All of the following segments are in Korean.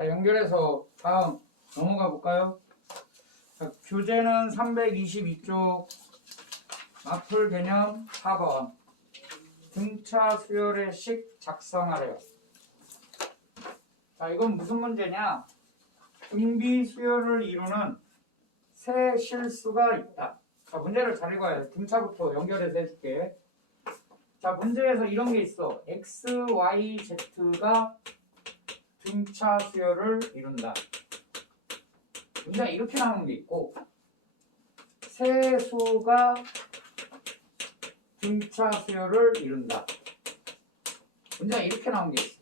자, 연결해서 다음 넘어가 볼까요? 자, 교재는 322쪽 마플 개념 4번 등차 수열의 식 작성하래요. 자, 이건 무슨 문제냐? 등비 수열을 이루는 세 실수가 있다. 자, 문제를 잘 읽어야 돼. 등차부터 연결해서 해줄게. 자, 문제에서 이런 게 있어. x, y, z가 등차 수열을 이룬다. 문제가 이렇게 나오는 게 있고, 세 수가 등차 수열을 이룬다. 문제가 이렇게 나온 게 있어.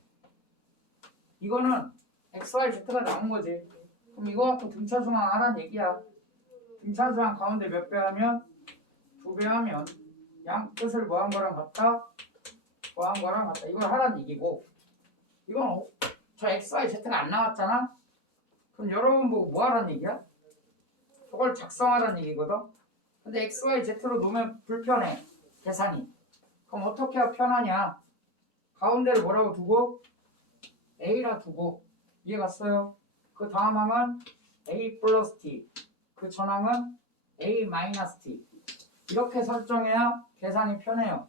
이거는 x, y, z가 나온 거지. 그럼 이거 갖고 등차수만 하라는 얘기야. 등차수랑 가운데 몇 배 하면? 2배 하면 양 끝을 뭐 한 거랑 같다? 뭐 한 거랑 같다. 이걸 하라는 얘기고, 이건 저 x, y, z가 안 나왔잖아? 그럼 여러분 보고 뭐 하라는 얘기야? 저걸 작성하라는 얘기거든? 근데 x, y, z로 놓으면 불편해. 계산이. 그럼 어떻게 해야 편하냐? 가운데를 뭐라고 두고? a라 두고. 이해 갔어요? 그 다음 항은 a 플러스 t. 그 전항은 a 마이너스 t. 이렇게 설정해야 계산이 편해요.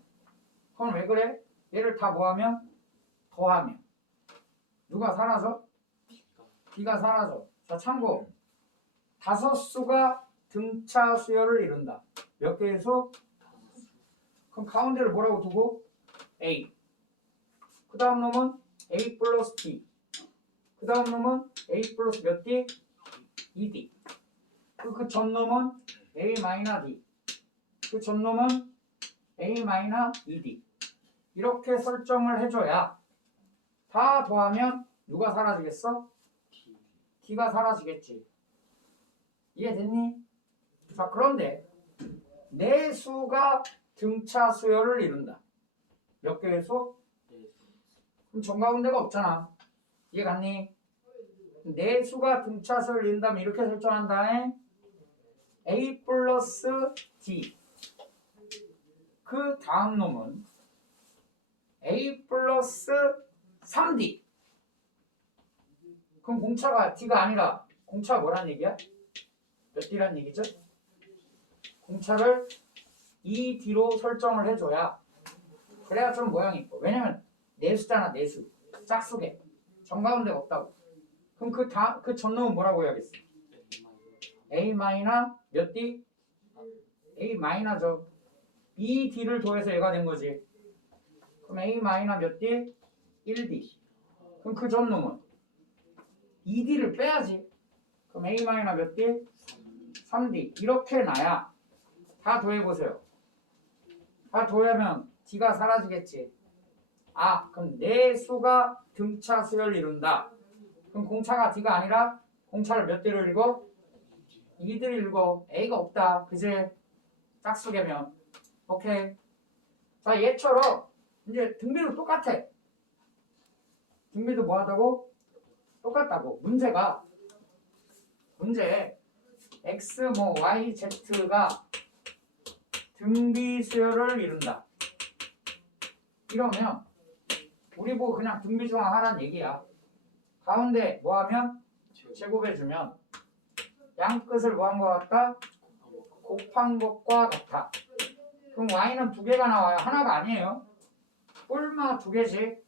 그럼 왜 그래? 얘를 다 뭐하면? 더하면. 누가 사라져? b가 사라져. 자, 참고. 5수가 등차 수열을 이룬다. 몇 개의 수? 그럼 가운데를 뭐라고 두고? a. 그 다음 놈은 a 플러스 t. 그 다음 놈은 a 플러스 몇 d? 2d. 그 전 놈은 a 마이너 d. 그 전 놈은 a 마이너 2d. 이렇게 설정을 해줘야 다 더하면 누가 사라지겠어? d가 사라지겠지. 이해됐니? 자, 그런데 네 수가 등차 수열을 이룬다. 몇 개의 수? 그럼 정가운데가 없잖아. 이해 갔니? 네 수가 등차 수열을 이룬다면 이렇게 설정한 다음에 a 플러스 d. 그 다음 놈은 a 플러스 3d. 그럼 공차가 d가 아니라 공차가 뭐란 얘기야? 몇 d란 얘기죠? 공차를 2d로 설정을 해줘야 그래야 좀 모양이 이뻐. 왜냐면 내수잖아. 내수. 짝수게. 정가운데가 없다고. 그럼 그 전놈은 뭐라고 해야겠어? a 마이너 몇 d? a 마이너죠. 2d를 더해서 얘가 된 거지. 그럼 a 마이너 몇 d? 1d. 그럼 그 전놈은 2d를 빼야지. 그럼 a 마이너 몇 d? 3d. 이렇게 놔야 다 더해보세요. 다 더하면 d가 사라지겠지. 아, 그럼 네 수가 등차 수열을 이룬다. 그럼 공차가 d가 아니라 공차를 몇 대로 읽어? 2대로 읽어. a가 없다. 그제? 짝수개면. 오케이. 자, 얘처럼 이제 등비도 똑같아. 등비도 뭐 하다고? 똑같다고. 문제 x 뭐 y z가 등비 수열을 이룬다. 이러면 우리 보고 그냥 등비 중앙 하라는 얘기야. 가운데 뭐 하면? 제곱해주면 양 끝을 뭐 한 것 같다? 곱한 것과 같아. 그럼 y는 2개가 나와요. 하나가 아니에요. 뿔마 2개씩.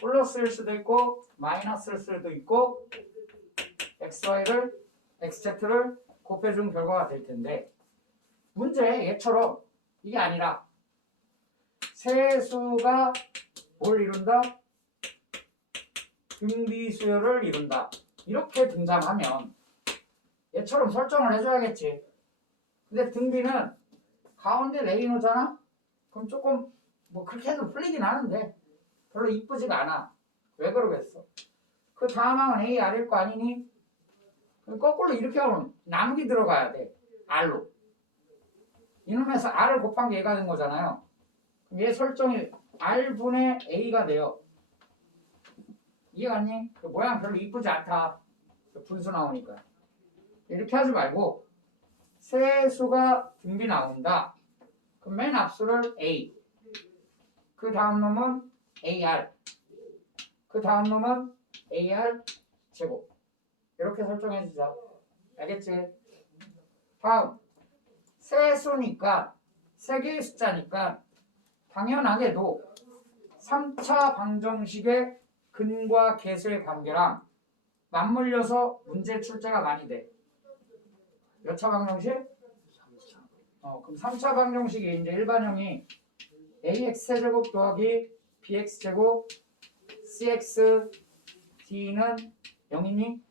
플러스일 수도 있고 마이너스일 수도 있고 xz를 곱해준 결과가 될 텐데 문제 얘처럼 이게 아니라 세수가 뭘 이룬다? 등비 수열을 이룬다. 이렇게 등장하면 얘처럼 설정을 해줘야겠지. 근데 등비는 가운데 레이노잖아? 그럼 조금 뭐 그렇게 해도 풀리긴 하는데 별로 이쁘지가 않아. 왜 그러겠어? 그 다음 항은 A R일 거 아니니? 그럼 거꾸로 이렇게 하면 나누기 들어가야 돼. R로. 이놈에서 R을 곱한 게 얘가 된 거잖아요. 그럼 얘 설정이 R분의 A가 돼요. 이해갔니? 그 모양 별로 이쁘지 않다. 분수 나오니까. 이렇게 하지 말고 세수가 등비 나온다. 그럼 맨 앞수를 A. 그 다음 놈은 AR. 그 다음 놈은 AR 제곱 이렇게 설정해 주자. 알겠지? 다음 세수니까 세 개의 숫자니까 당연하게도 3차 방정식의 근과 계수의 관계랑 맞물려서 문제 출제가 많이 돼. 몇 차 방정식? 3차. 그럼 3차 방정식이 이제 일반형이 ax 세제곱 더하기 bx 제곱 cx d는 0이니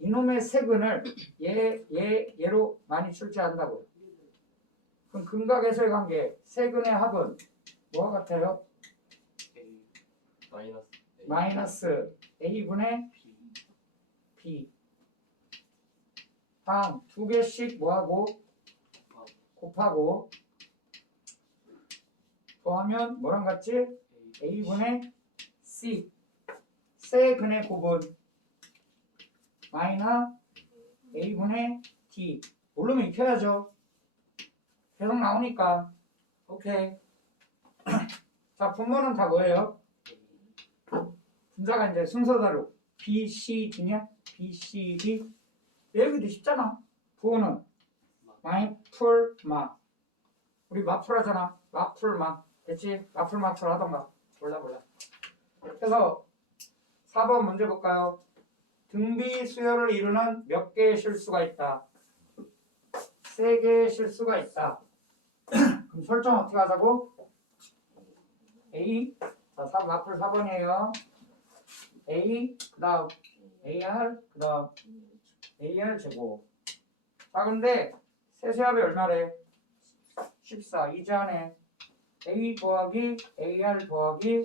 이놈의 세근을 얘로 많이 출제한다고. 그럼 근과 계수의 관계 세근의 합은 뭐가 같아요? A 마이너스 A 마이너스 a분의 B b. 다음 두 개씩 뭐하고 곱하고 더하면 뭐랑 같지? a분의 c. 세근의 곱은 마이너 a분의 d. 모르면 익혀야죠. 계속 나오니까. 오케이. 자, 분모는 다 뭐예요? 분자가 이제 순서대로 B, C, D냐? B, C, D. 여기도 쉽잖아. 부호는 마이풀 마. 우리 마풀 하잖아. 마풀 마. 됐지? 마풀 마풀 하던가. 몰라. 그래서 4번 문제 볼까요? 등비 수열을 이루는 몇 개의 실수가 있다? 3개의 실수가 있다. 그럼 설정 어떻게 하자고? A. 자, 마풀 4번이에요. A, 그 다음 AR, 그 다음 AR 제곱. 자, 근데 세세합이 얼마래? 14. 이제하네. A 더하기 AR 더하기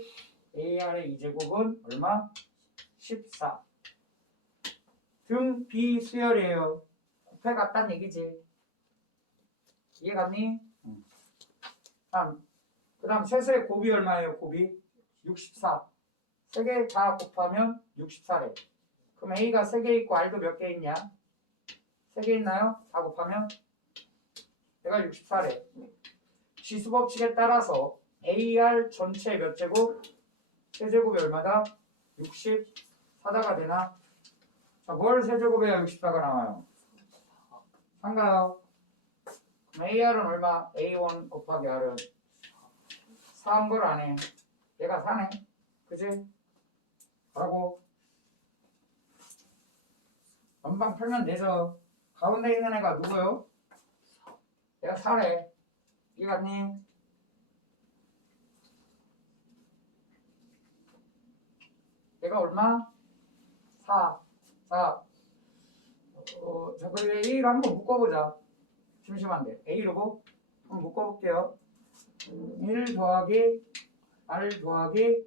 AR의 2제곱은 얼마? 14. 등 비수열이에요. 곱해갔단 얘기지. 이해갔니? 그 다음 세수의 곱이 얼마예요? 곱이? 64. 3개 다 곱하면 64래. 그럼 A가 3개 있고 R도 몇 개 있냐? 3개 있나요? 다 곱하면? 얘가 64래. 지수법칙에 따라서 AR 전체 몇 제곱? 세제곱이 얼마다? 64가 되나? 자, 뭘 세제곱해야 64가 나와요? 3가요. 그럼 AR은 얼마? A1 곱하기 R은 4한 걸 안 해. 얘가 4네. 그지? 라고 전방 풀면 되죠. 가운데 있는 애가 누구요? 얘가 4래. 이해갔니? 얘가 얼마? 4. 자, 자, 그리고 A를 한번 묶어보자. 심심한데. A로 한번 묶어볼게요. 1 더하기 R 더하기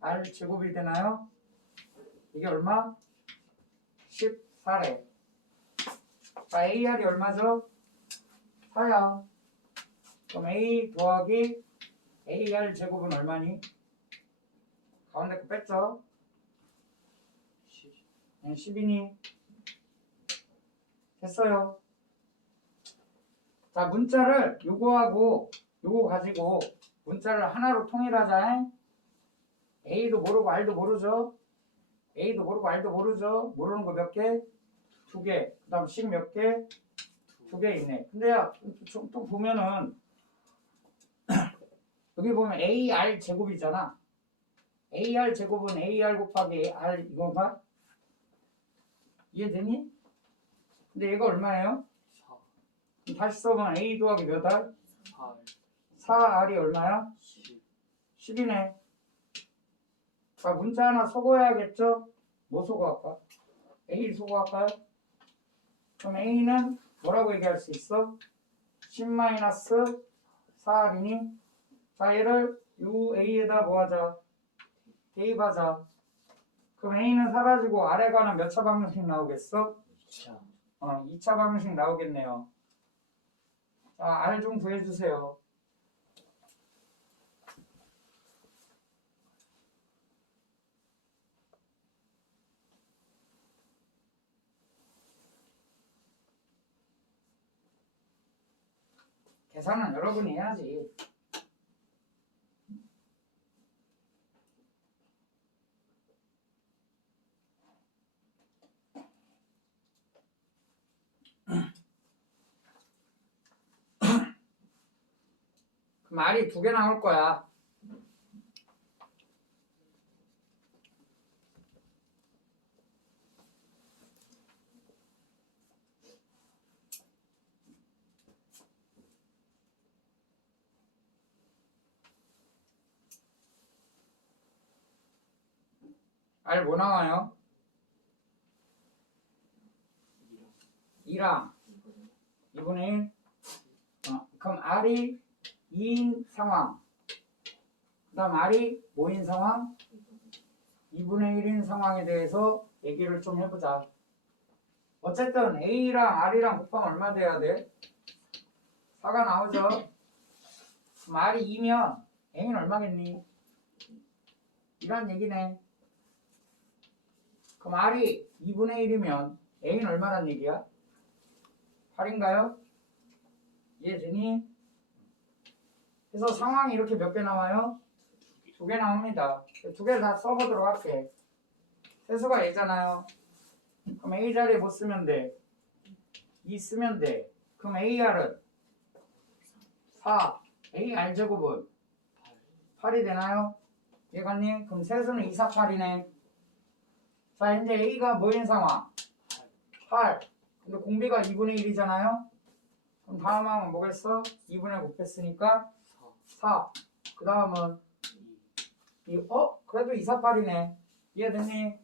R 제곱이 되나요? 이게 얼마? 14래. 자, AR이 얼마죠? 4야. 그럼 A 더하기 AR 제곱은 얼마니? 가운데 거 뺐죠? 10이니? 됐어요. 자, 문자를 요거하고 요거 가지고 문자를 하나로 통일하자. A도 모르고 R도 모르죠? A도 모르고 R도 모르죠? 모르는 거 몇 개? 2개. 그 다음 식 몇 개? 2개 있네. 근데 야, 또 보면은 여기 보면 AR 제곱이잖아. AR 제곱은 AR 곱하기 R 이건가? 이해되니? 근데 얘가 얼마예요? 4 그럼 다시 써보면 A 더하기 몇 R? 8 4R이 얼마야? 10 10이네. 자, 문자 하나 속어야겠죠? 뭐 속어할까? A 속어할까요? 그럼 A는 뭐라고 얘기할 수 있어? 10-4R이니? 자, 얘를 UA에다 뭐 하자? 대입하자. 그럼 A는 사라지고 아래 가는 몇 차 방정식 나오겠어? 2차 2차 방정식 나오겠네요. 자, R 좀 구해주세요. 계산은 여러분이 해야지. R이 2개 나올 거야. R 뭐 나와요? 2랑 2분의 1. 그럼 R이 2인 상황. 그 다음 R이 뭐인 상황? 2분의 1인 상황에 대해서 얘기를 좀 해보자. 어쨌든 A랑 R이랑 곱하면 얼마 돼야 돼? 4가 나오죠? 그럼 R이 2면 A는 얼마겠니? 이런 얘기네. 그럼 R이 2분의 1이면 A는 얼마란 얘기야? 8인가요? 이해되니? 그래서 상황이 이렇게 몇 개 나와요? 2개 나옵니다. 2개를 다 써보도록 할게. 세수가 A잖아요. 그럼 A 자리에 뭐 쓰면 돼? 2 쓰면 돼. 그럼 AR은 4, AR 제곱은 8이 되나요? 이해갔니? 그럼 세수는 2, 4, 8이네. 자, 이제 A가 뭐인 상황? 8. 근데 공비가 2분의 1이잖아요? 그럼 다음 항은 뭐겠어? 2분의 곱했으니까 4. 그 다음은 2. 그래도 2, 4, 8이네. 이해됐니?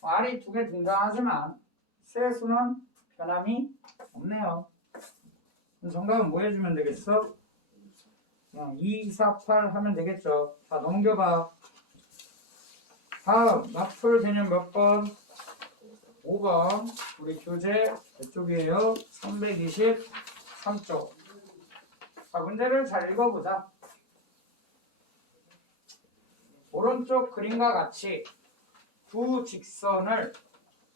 R이 2개 등장하지만 세수는 변함이 없네요. 그럼 정답은 뭐 해주면 되겠어? 2, 4, 8 하면 되겠죠. 자, 넘겨봐. 다음 맞풀 개념 몇 번? 5번. 우리 교재 몇 쪽이에요? 323쪽. 자, 문제를 잘 읽어보자. 오른쪽 그림과 같이 두 직선을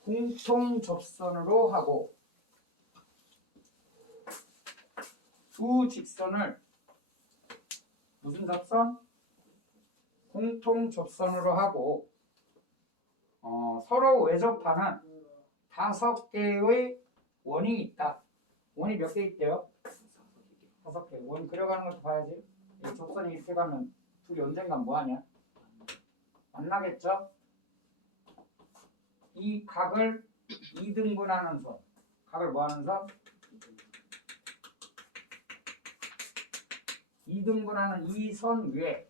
공통 접선으로 하고 두 직선을 무슨 접선? 공통 접선으로 하고 서로 외접하는 5개의 원이 있다. 원이 몇 개 있대요? 5개. 원 그려가는 것도 봐야지. 이 접선이 이렇게 가면 둘이 언젠간 뭐하냐? 만나겠죠? 이 각을 2등분하는 선. 각을 뭐하는 선? 2등분하는 이 선 위에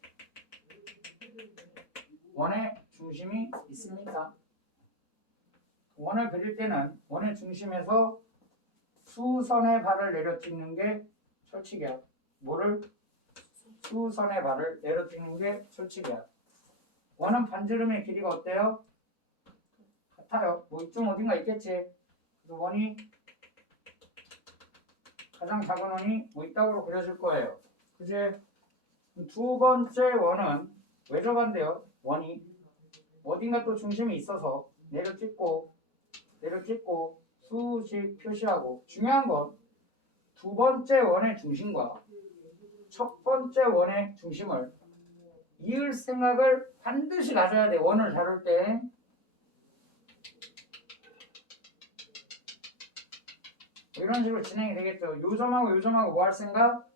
원의 중심이 있습니다. 원을 그릴 때는 원의 중심에서 수선의 발을 내려 찍는 게 철칙이야. 뭐를? 수선의 발을 내려 찍는 게 철칙이야. 원은 반지름의 길이가 어때요? 같아요. 뭐 이쯤 어딘가 있겠지. 원이 가장 작은 원이 뭐 이따구로 그려질 거예요. 그지? 두 번째 원은 왜 접한대요? 원이 어딘가 또 중심이 있어서 내려 찍고 수씩 표시하고, 중요한 건 두 번째 원의 중심과 첫 번째 원의 중심을 이을 생각을 반드시 가져야 돼. 원을 다룰 때. 이런 식으로 진행이 되겠죠. 요점하고 요점하고 뭐 할 생각?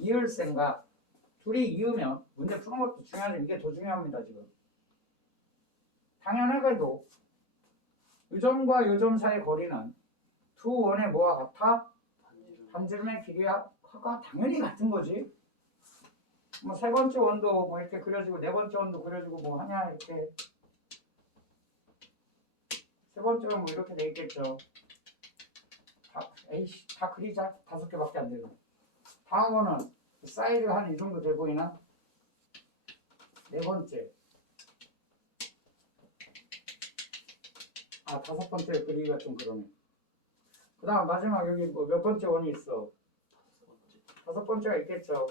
이을 생각. 둘이 이으면 문제 푸는 것도 중요한데 이게 더 중요합니다. 지금 당연하게도 요점과 요점 사이의 거리는 두 원의 뭐와 같아? 반지름의 길이가 당연히 같은 거지. 뭐 세 번째 원도 뭐 이렇게 그려지고 네 번째 원도 그려지고 뭐 하냐 이렇게. 세 번째 원 뭐 이렇게 돼 있겠죠. 다 그리자. 5개밖에 안 되고. 다음 원은 사이즈가 한 이 정도 돼 보이나? 네 번째. 5번째 그리기가 좀 그러네. 그 다음 마지막 여기 뭐 몇 번째 원이 있어? 5번째가 있겠죠.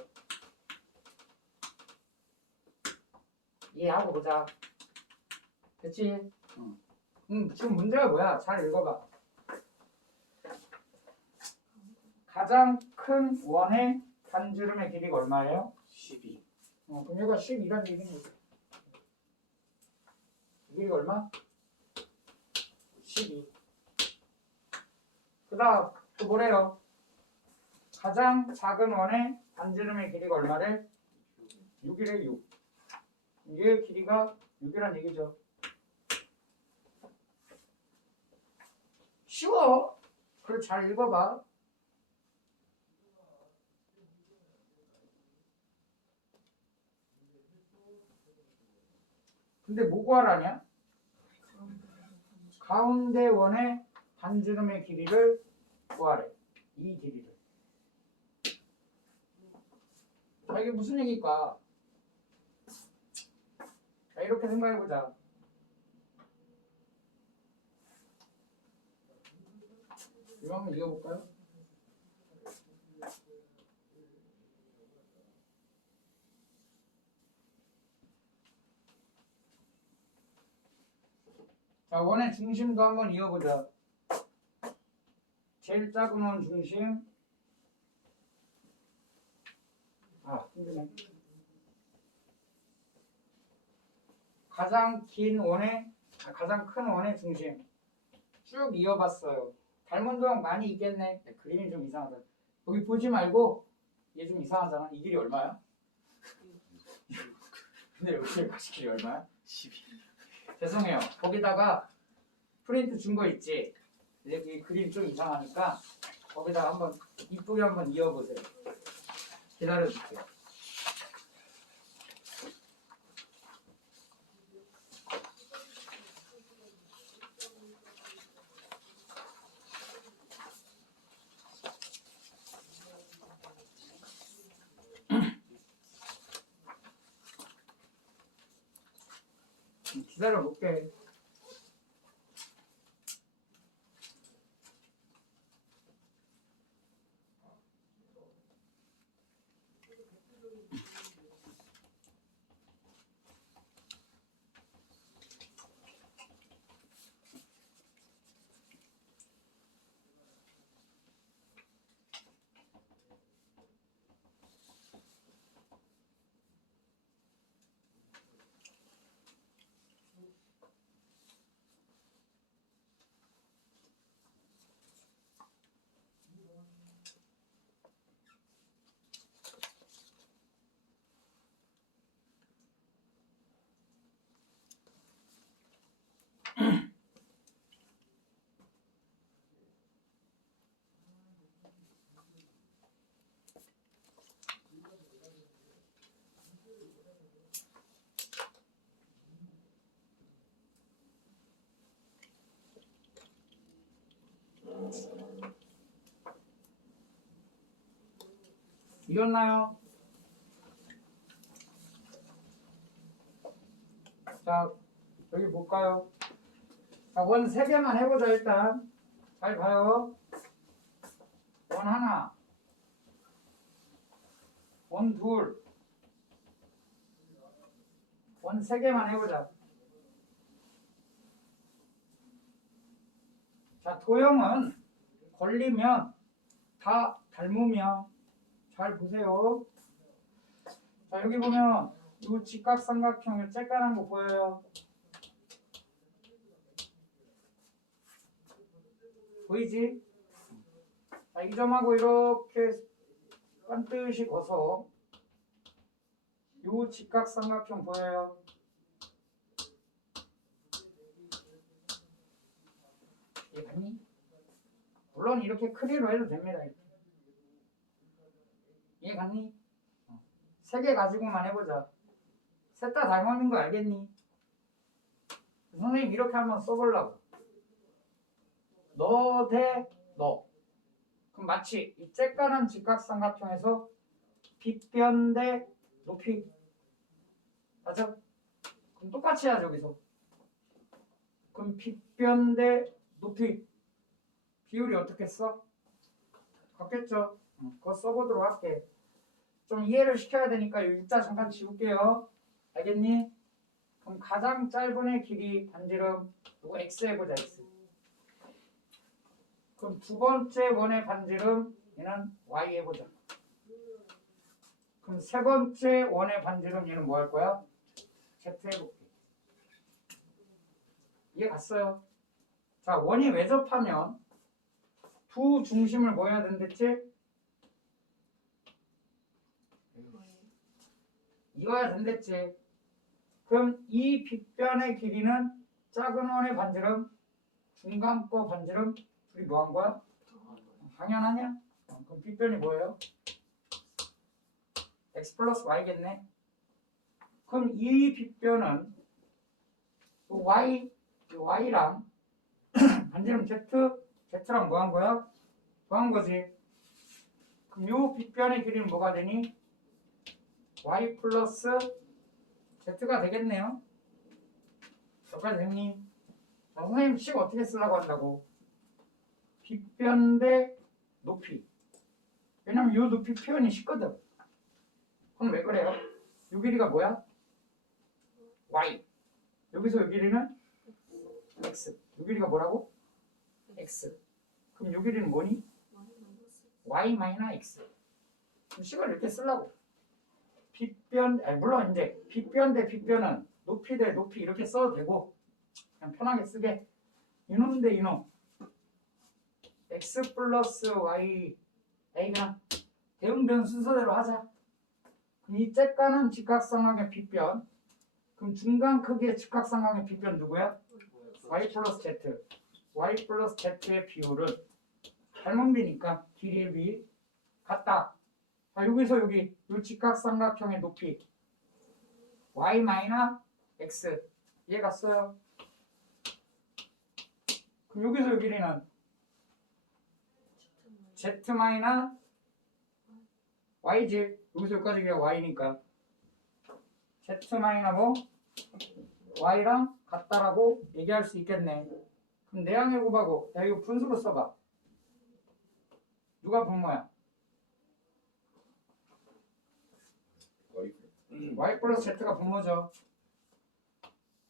이해하고 보자. 됐지? 지금 문제가 뭐야? 잘 읽어봐. 가장 큰 원의 반지름의 길이가 얼마예요? 12. 그럼 얘가 12란 얘기는 이 길이가 얼마? 12. 그 다음 또 뭐래요? 가장 작은 원의 반지름의 길이가 얼마래? 6이래 6. 얘의 길이가 6이란 얘기죠. 쉬워. 그걸 잘 읽어봐. 근데 뭐 구하라냐? 가운데 원의 반지름의 길이를 구하래. 이 길이를. 자, 이게 무슨 얘기일까? 자, 이렇게 생각해보자. 이거 한번 이어볼까요? 자, 원의 중심도 한번 이어보자. 제일 작은 원 중심. 아, 힘드네. 가장 큰 원의 중심. 쭉 이어봤어요. 닮은 도형 많이 있겠네. 그림이 좀 이상하다. 여기 보지 말고 얘 좀 이상하잖아. 이 길이 얼마야? 근데 여기 가시 길이 얼마야? 12. 죄송해요. 거기다가 프린트 준 거 있지? 여기 그림 좀 이상하니까 거기다가 한번 이쁘게 한번 이어보세요. 기다려줄게요. 기다려볼게. 이겼나요? 자, 여기 볼까요? 자, 원 3개만 해보자. 일단 잘 봐요. 원 하나, 원 둘, 원 3개만 해보자. 자, 도형은 걸리면 다 닮으며. 잘 보세요. 자, 여기 보면 이 직각삼각형이 쬐까란 거 보여요? 보이지? 자, 이 점하고 이렇게 반드시 거서 이 직각삼각형 보여요? 이해 갔니? 물론 이렇게 크기로 해도 됩니다. 이해 갔니? 3개 가지고만 해보자. 셋 다 닮은 거 알겠니? 선생님 이렇게 한번 써보려고. 너 대 너. 그럼 마치 이 쬐까란 직각삼각형에서 빗변 대 높이. 맞아? 그럼 똑같이 해야죠 여기서. 그럼 빗변 대 높이. 비율이 어떻게 써? 같겠죠? 그거 써보도록 할게. 좀 이해를 시켜야 되니까 이 육자 잠깐 지울게요. 알겠니? 그럼 가장 짧은 의 길이 반지름 이거 x 해보자. x. 그럼 두 번째 원의 반지름 얘는 y 해보자. 그럼 세 번째 원의 반지름 얘는 뭐 할 거야? z 해볼게. 이해 갔어요? 자, 원이 외접하면 두 중심을 뭐 해야 된댔지? 이거야 된댔지. 그럼 이 빗변의 길이는 작은 원의 반지름, 중간 거 반지름 둘이 뭐 한 거야? 당연하냐? 그럼 빗변이 뭐예요? x 플러스 y겠네. 그럼 이 빗변은 y랑 반지름 z랑 뭐 한 거야? 뭐 한 거지? 그럼 요 빗변의 길이는 뭐가 되니? y 플러스 z가 되겠네요. 여기까지 됐니? 자, 선생님 식 어떻게 쓰려고 한다고? 빗변 대 높이. 왜냐면 요 높이 표현이 쉽거든. 그럼 왜 그래요? 요 길이가 뭐야? y. 여기서 요 길이는 x. 요 길이가 뭐라고? x. 그럼 요 길이는 뭐니? y 마이너스 x. 그럼 식을 이렇게 쓰려고. 빗변, 물론 이제 빗변 대 빗변은 높이 대 높이 이렇게 써도 되고 그냥 편하게 쓰게. 이놈 대 이놈. x 플러스 y a가 대응변 순서대로 하자. 그럼 이 째까는 직각삼각의 빗변. 그럼 중간 크기의 직각삼각의 빗변 누구야? y 플러스 z. y 플러스 z의 비율은 닮은비니까 길이의 비 같다. 자, 여기서 여기 이 직각삼각형의 높이 y 마이너스 x 이해 갔어요? 그럼 여기서 여기 길이는 z 마이너스 y지. 여기서 여기까지가 y니까 z 마이너스 뭐 y랑 같다라고 얘기할 수 있겠네. 그럼 내항의 곱하고 야 이거 분수로 써봐. 누가 분모야? y 플러스 z가 분모죠.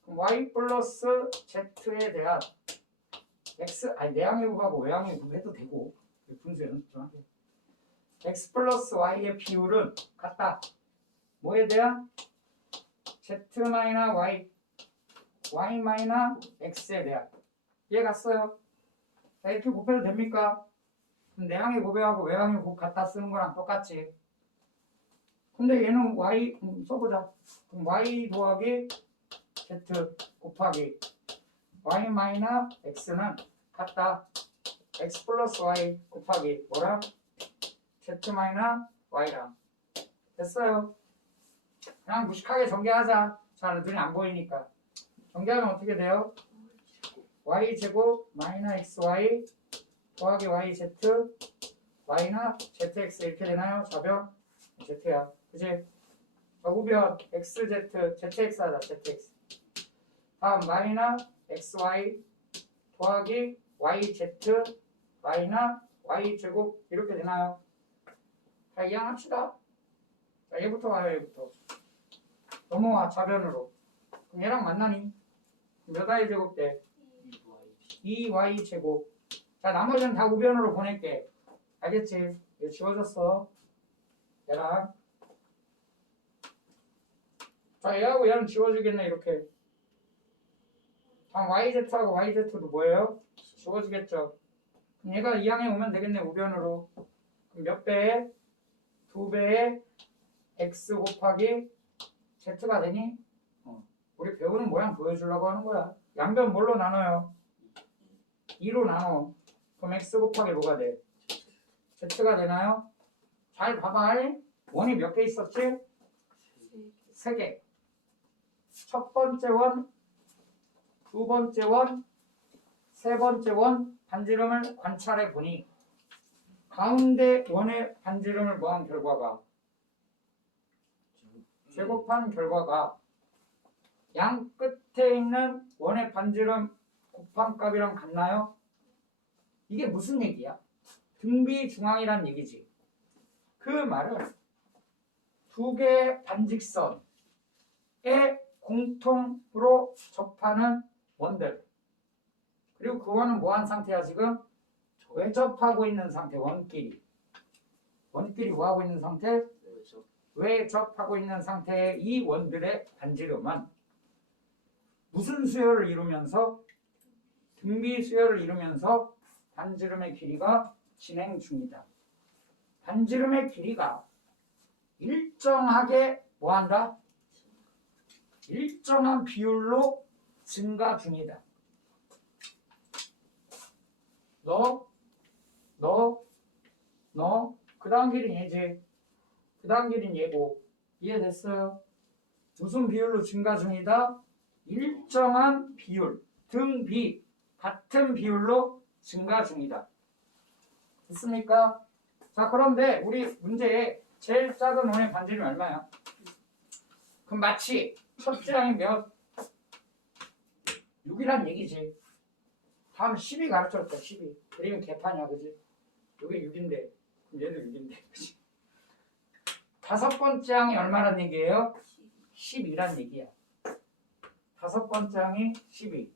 그럼 y 플러스 z에 대한 x 내항의 곱하고 외항의 곱해도 되고 분수에는 좀 하게. x 플러스 y의 비율은 같다. 뭐에 대한? z 마이너스 y 마이너스 x에 대한. 이해 갔어요? 자, 이렇게 곱해도 됩니까? 그럼 내항의 곱하고 외항의 곱 갖다 쓰는 거랑 똑같지. 근데 얘는 y 써보자. 그럼 y 더하기 z 곱하기 y 마이너스 x는 같다. x 플러스 y 곱하기 뭐랑? z 마이너스 y랑. 됐어요. 그냥 무식하게 전개하자. 잘 눈이 안 보이니까. 전개하면 어떻게 돼요? y 제곱 마이너스 xy 더하기 yz y나 zx 이렇게 되나요? 좌변 z야. 그치? 자, 우변 xz zx 하자. zx. 다음 마이너스 xy 더하기 yz y나 y제곱 이렇게 되나요? 자, 이항합시다. 자, 얘부터 와요. 얘부터 넘어와 좌변으로. 그럼 얘랑 만나니? 몇 y 제곱 돼? 2y 제곱. 자, 나머지는 다 우변으로 보낼게. 알겠지? 이거 지워졌어. 얘랑. 자, 얘하고 얘는 지워지겠네. 이렇게. 다음 yz하고 yz도 뭐예요? 지워지겠죠. 그럼 얘가 이 항에 오면 되겠네. 우변으로. 그럼 몇 배에? 2배에 x 곱하기 z가 되니? 우리 배우는 모양 보여주려고 하는 거야. 양변 뭘로 나눠요? 2로 나눠. 그럼 x 곱하기 뭐가 돼? z가 되나요? 잘 봐봐. 원이 몇 개 있었지? 3개. 첫 번째 원, 두 번째 원, 세 번째 원 반지름을 관찰해 보니 가운데 원의 반지름을 뭐한 결과가? 제곱한 결과가 양 끝에 있는 원의 반지름 곱한 값이랑 같나요? 이게 무슨 얘기야? 등비 중앙이란 얘기지. 그 말은 두 개의 반직선에 공통으로 접하는 원들. 그리고 그 원은 뭐한 상태야 지금? 외접하고 있는 상태. 원끼리 뭐하고 있는 상태? 외접하고 있는 상태의 이 원들의 반지름은 무슨 수열을 이루면서? 등비 수열을 이루면서 반지름의 길이가 진행 중이다. 반지름의 길이가 일정하게 뭐 한다? 일정한 비율로 증가 중이다. 그 다음 길은 얘지. 그 다음 길은 얘고. 이해됐어요? 무슨 비율로 증가 중이다? 일정한 비율, 등비, 같은 비율로 증가 중이다. 됐습니까? 자, 그런데 우리 문제에 제일 작은 원의 반지름이 얼마야? 그럼 마치 첫째 항이 몇? 6이란 얘기지. 다음 10이 가르쳤다, 10이. 그러면 개판이야, 그지? 여기 6인데, 얘도 6인데, 그지? 다섯 번째 항이 얼마란 얘기예요? 12란 얘기야. 다섯 번째 항이 12.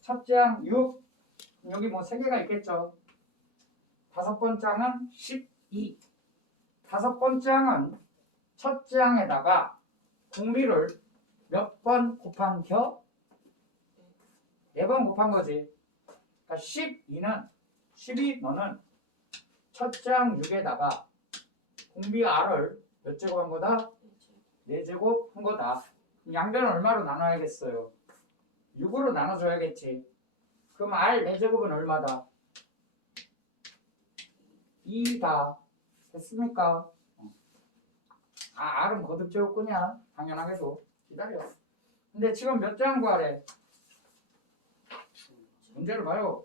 첫째 항 6. 여기 뭐 3개가 있겠죠. 다섯 번째 항은 12. 다섯 번째 항은 첫째 항에다가 공비를 몇 번 곱한 겨? 4번 곱한 거지. 그러니까 12 너는 첫째 항 6에다가 공비 R을 몇 제곱 한 거다? 4제곱 한 거다. 양변을 얼마로 나눠야겠어요? 6으로 나눠줘야겠지. 그럼 R 4제곱은 얼마다? 2다. 됐습니까? R은 거듭 제곱 끄냐? 당연하게도. 기다려. 근데 지금 몇 장 구하래? 문제를 봐요.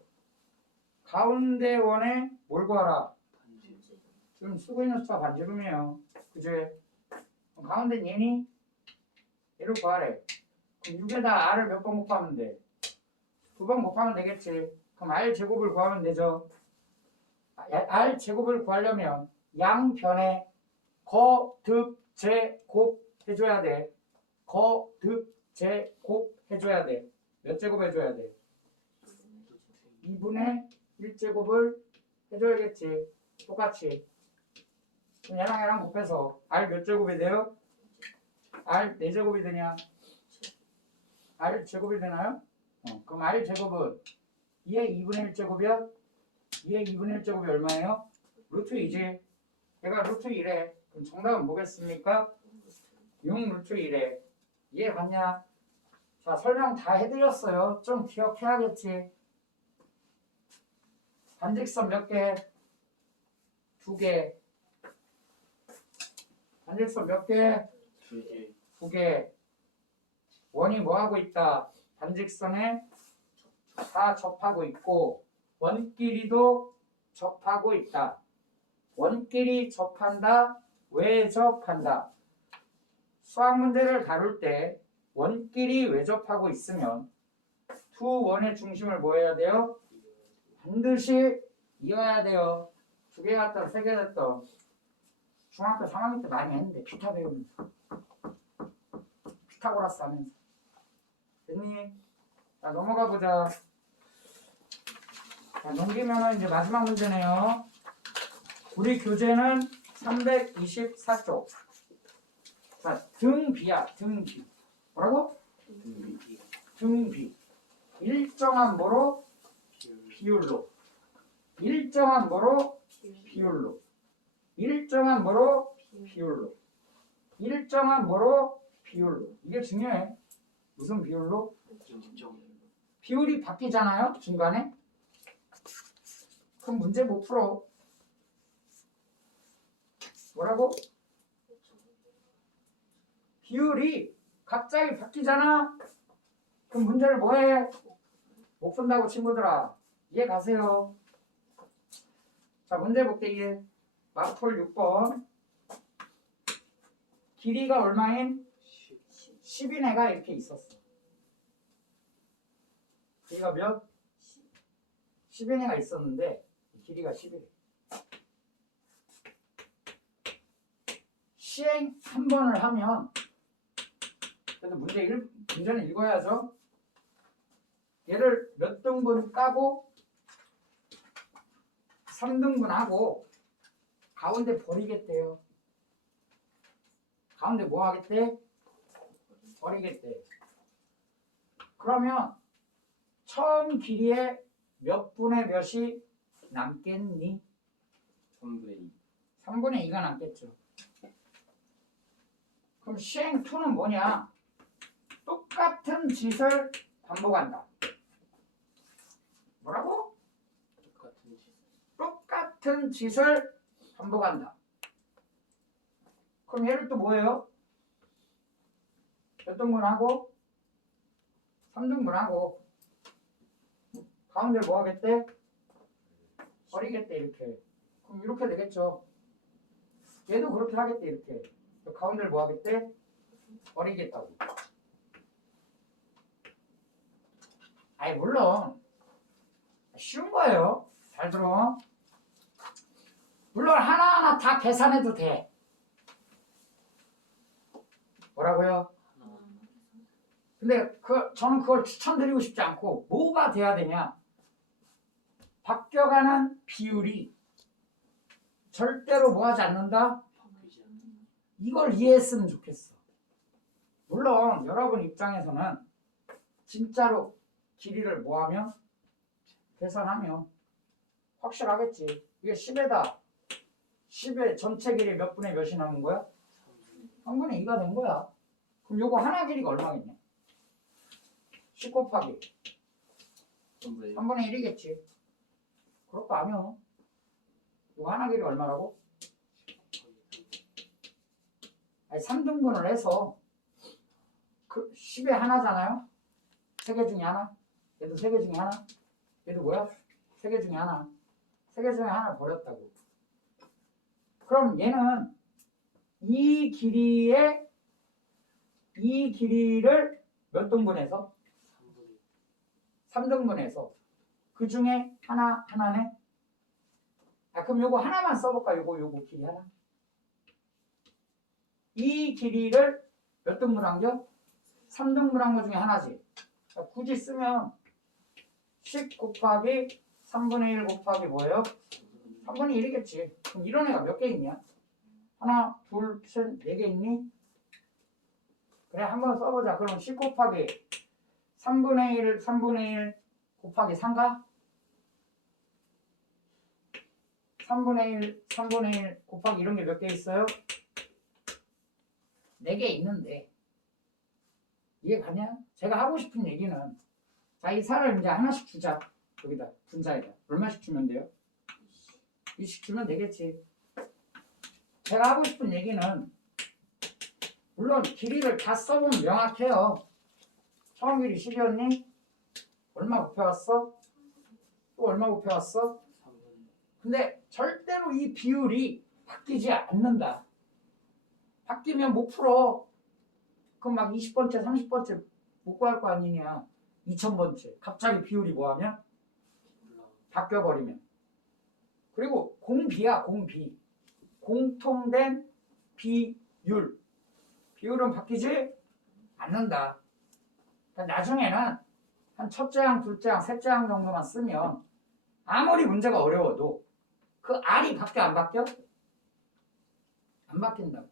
가운데 원에 뭘 구하라? 지금 쓰고 있는 숫자 반지름이에요. 그제? 가운데 얘니? 얘를 구하래. 그럼 6에다 R을 몇 번 곱하면 돼? 2번 곱하면 되겠지. 그럼 R 제곱을 구하면 되죠. R 제곱을 구하려면 양변에 거듭 제곱 해줘야 돼. 거듭 제곱 해줘야 돼. 몇 제곱 해줘야 돼? 2분의 1제곱을 해줘야겠지. 똑같이. 그럼 얘랑 곱해서 R 몇 제곱이 돼요? R 4제곱이 되냐? R 제곱이 되나요? 그럼 R 제곱은 2의 2분의 1제곱이야? 2의 2분의 1제곱이 얼마예요? 루트 2지. 얘가 루트 1에. 그럼 정답은 뭐겠습니까? 6 루트 1에. 이해 갔냐? 자, 설명 다 해드렸어요. 좀 기억해야겠지. 반직선 몇 개? 2개. 반직선 몇 개? 2개. 2개. 원이 뭐 하고 있다? 반직선에 다 접하고 있고 원끼리도 접하고 있다. 원끼리 접한다. 왜 접한다? 수학 문제를 다룰 때 원끼리 외접하고 있으면 두 원의 중심을 뭐 해야 돼요? 반드시 이어야 돼요. 2개 갔다 3개 됐다. 중학교 3학년 때 많이 했는데 피타 배우면서 피타고라스 하면서. 됐니? 자, 넘어가 보자. 자, 넘기면은 이제 마지막 문제네요. 우리 교재는 324쪽. 자, 등비야, 등비. 뭐라고? 등비. 일정한 뭐로? 비율로. 일정한 뭐로? 비율로. 일정한 뭐로? 비율로. 일정한 뭐로? 비율로. 이게 중요해. 무슨 비율로? 비율이 바뀌잖아요, 중간에. 그럼 문제 못 풀어. 뭐라고? 비율이 갑자기 바뀌잖아. 그럼 문제를 뭐해? 못 푼다고 친구들아. 이해 가세요. 자, 문제 볼게. 마톨 6번. 길이가 얼마인? 10인 애가 이렇게 있었어. 길이가 몇? 10인 애가 있었는데 길이가 10이래. 시행 한 번을 하면 그래도 문제는 읽어야죠. 얘를 몇 등분 까고 3등분 하고 가운데 버리겠대요. 가운데 뭐 하겠대? 버리겠대. 그러면 처음 길이에 몇 분의 몇이 남겠니? 3분의 2. 3분의 2가 남겠죠. 그럼 그럼 시행 2는 뭐냐? 똑같은 짓을 반복한다. 뭐라고? 똑같은 지. 똑같은 짓을 반복한다. 그럼 얘를 또 뭐예요? 몇 등분하고 3등분하고 가운데를 뭐 하겠대? 버리겠대 이렇게. 그럼 이렇게 되겠죠. 얘도 그렇게 하겠대 이렇게. 가운데를 뭐 하겠대? 버리겠다고. 아니 물론 쉬운 거예요. 잘 들어. 물론 하나하나 다 계산해도 돼. 뭐라고요? 하나. 근데 저는 그걸 추천드리고 싶지 않고 뭐가 돼야 되냐? 바뀌어가는 비율이 절대로 뭐 하지 않는다? 바뀌지 않는다. 이걸 이해했으면 좋겠어. 물론 여러분 입장에서는 진짜로 길이를 뭐하면 계산하면 확실하겠지. 이게 10에다 10의 전체 길이 몇 분의 몇이 나온 거야? 3분의 2가 된 거야. 그럼 요거 하나 길이가 얼마겠냐? 10 곱하기 3분의 1이겠지. 그럴 거 아니야. 요거 하나 길이 얼마라고? 아니 3등분을 해서 그 10의 하나잖아요. 3개 중에 하나. 얘도 3개 중에 하나. 얘도 뭐야? 3개 중에 하나. 3개 중에 하나 버렸다고. 그럼 얘는 이 길이를 몇 등분해서? 3등분해서 그 중에 하나네. 아 그럼 요거 하나만 써볼까? 요거 길이 하나. 이 길이를 몇 등분한겨? 3등분한 거 중에 하나지. 그러니까 굳이 쓰면 10 곱하기 3분의 1 곱하기 뭐예요? 3분의 1이겠지. 그럼 이런 애가 몇 개 있냐? 하나, 둘, 셋, 4개 있니? 그래 한번 써보자. 그럼 10 곱하기 3분의 1 곱하기 3가? 3분의 1 곱하기 이런 게 몇 개 있어요? 4개 있는데 이해 가냐? 제가 하고 싶은 얘기는 자, 이 살을 이제 하나씩 주자. 여기다 분자에다 얼마씩 주면 돼요? 2씩 주면 되겠지. 제가 하고 싶은 얘기는 물론 길이를 다 써보면 명확해요. 처음 길이 10이었니? 얼마 곱해왔어? 또 얼마 곱해왔어? 근데 절대로 이 비율이 바뀌지 않는다. 바뀌면 못 풀어. 그럼 막 20번째, 30번째 못 구할 거 아니냐. 2000번째. 갑자기 비율이 뭐하면? 바뀌어버리면. 그리고 공비야, 공비. 공통된 비율. 비율은 바뀌지 않는다. 그러니까 나중에는 한 첫째 항, 둘째 항, 셋째 항 정도만 쓰면 아무리 문제가 어려워도 그 R이 바뀌어 안 바뀌어? 안 바뀐다고.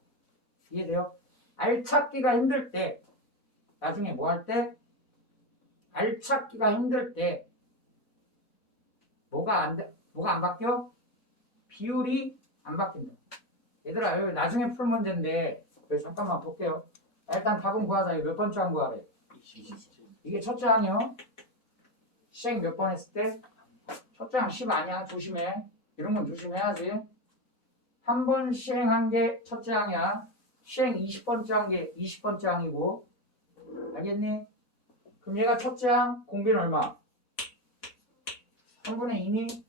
이해돼요? 알 찾기가 힘들 때 나중에 뭐 할 때? 알 찾기가 힘들 때 뭐가 안 바뀌어? 비율이 안 바뀐다. 얘들아 여기 나중에 풀 문제인데 여기 잠깐만 볼게요. 일단 답은 구하자. 몇 번째 항 구하래? 이게 첫째 항이요. 시행 몇 번 했을 때? 첫째 항 10 아니야. 조심해. 이런 건 조심해야지. 한 번 시행한 게 첫째 항이야. 시행 20번째 한 게 20번째 항이고. 알겠니? 그럼 얘가 첫째 항 공비는 얼마? 3분의 2니?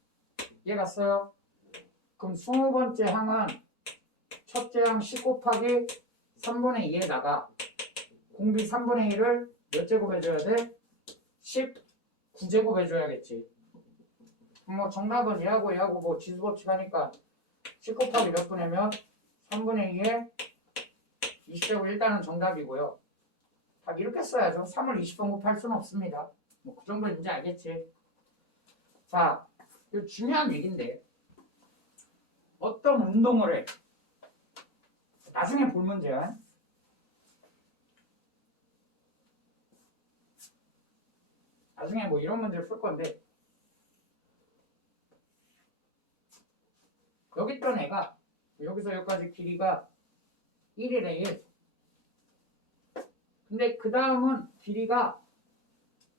얘가 써요. 그럼 20번째 항은 첫째 항 10 곱하기 3분의 2에다가 공비 3분의 1을 몇 제곱 해줘야 돼? 19제곱 해줘야겠지. 뭐 정답은 얘하고 뭐 지수법칙 하니까 10 곱하기 몇 분이면 3분의 2에 20제곱 일단은 정답이고요. 답 이렇게 써야죠. 3을 20번 곱할 수는 없습니다. 뭐 그 정도는 이제 알겠지. 자, 이거 중요한 얘기인데 어떤 운동을 해? 나중에 볼 문제야. 나중에 뭐 이런 문제를 풀 건데 여기 있던 애가 여기서 여기까지 길이가 1이래 1. 근데 그 다음은 길이가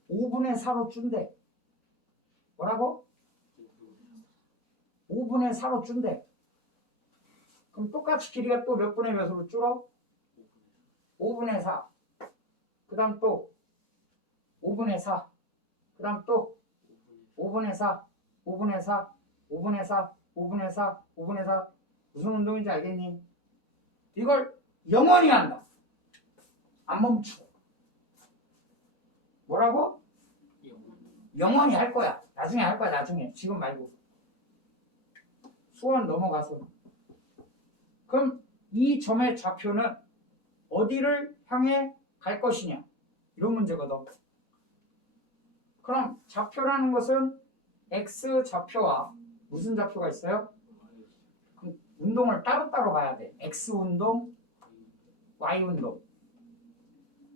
5분의 4로 준대. 뭐라고? 5분의 4로 준대. 그럼 똑같이 길이가 또 몇 분의 몇으로 줄어? 5분의 4. 그 다음 또 5분의 4. 그 다음 또 5분의 4. 5분의 4. 5분의 4. 5분의 4. 5분의 4. 무슨 운동인지 알겠니? 이걸 영원히 한다. 안 멈추고. 뭐라고? 영원히 할 거야. 나중에 할 거야. 나중에. 지금 말고. 수원 넘어가서. 그럼 이 점의 좌표는 어디를 향해 갈 것이냐? 이런 문제거든. 그럼 좌표라는 것은 x 좌표와 무슨 좌표가 있어요? 그럼 운동을 따로따로 봐야 돼. x 운동, y 운동.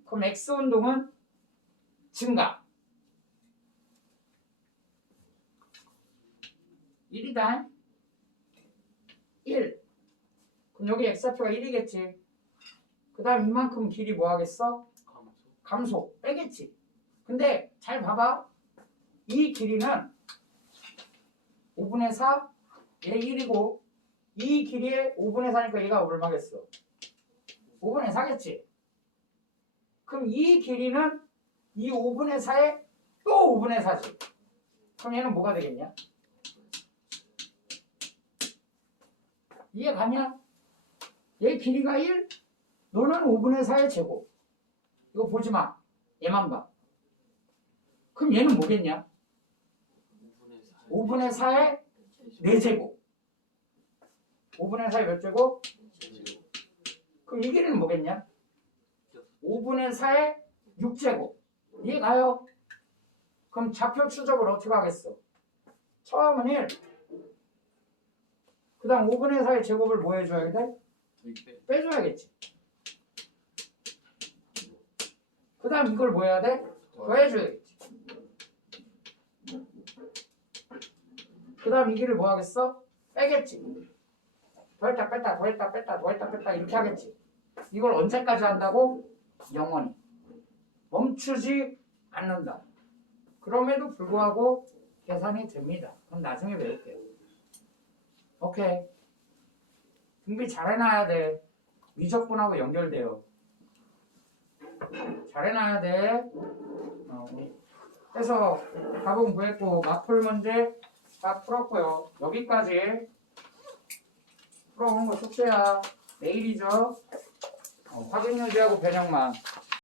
그럼 x 운동은 증가. 1이다. 1. 그럼 여기 x좌표가 1이겠지. 그 다음 이만큼 길이 뭐 하겠어? 감소. 빼겠지. 근데 잘 봐봐. 이 길이는 5분의 4, 얘 1이고 이 길이에 5분의 4니까 얘가 얼마겠어? 5분의 4겠지. 그럼 이 길이는 이 5분의 4에 또 5분의 4지. 그럼 얘는 뭐가 되겠냐? 이해 가냐? 얘 길이가 1, 너는 5분의 4의 제곱. 이거 보지 마. 얘만 봐. 그럼 얘는 뭐겠냐? 5분의 4의 4제곱. 5분의 4의 몇 제곱? 그럼 이 길이는 뭐겠냐? 5분의 4의 6제곱. 이해 가요? 그럼 좌표 추적을 어떻게 하겠어? 처음은 1. 그 다음 5분의 4의 제곱을 뭐 해줘야 돼? 빼줘야겠지. 그 다음 이걸 뭐 해야 돼? 더해줘야겠지. 그 다음 이 길을 뭐 하겠어? 빼겠지. 더했다 뺐다 더했다 뺐다 더했다 뺐다 이렇게 하겠지. 이걸 언제까지 한다고? 영원히. 멈추지 않는다. 그럼에도 불구하고 계산이 됩니다. 그럼 나중에 배울게요. 오케이. 준비 잘 해놔야 돼. 미적분하고 연결돼요. 잘 해놔야 돼. 그래서 답은 구했고 맞풀 문제 다 풀었고요. 여기까지 풀어오는 거 숙제야. 내일이죠. 확인 유지하고 변형만.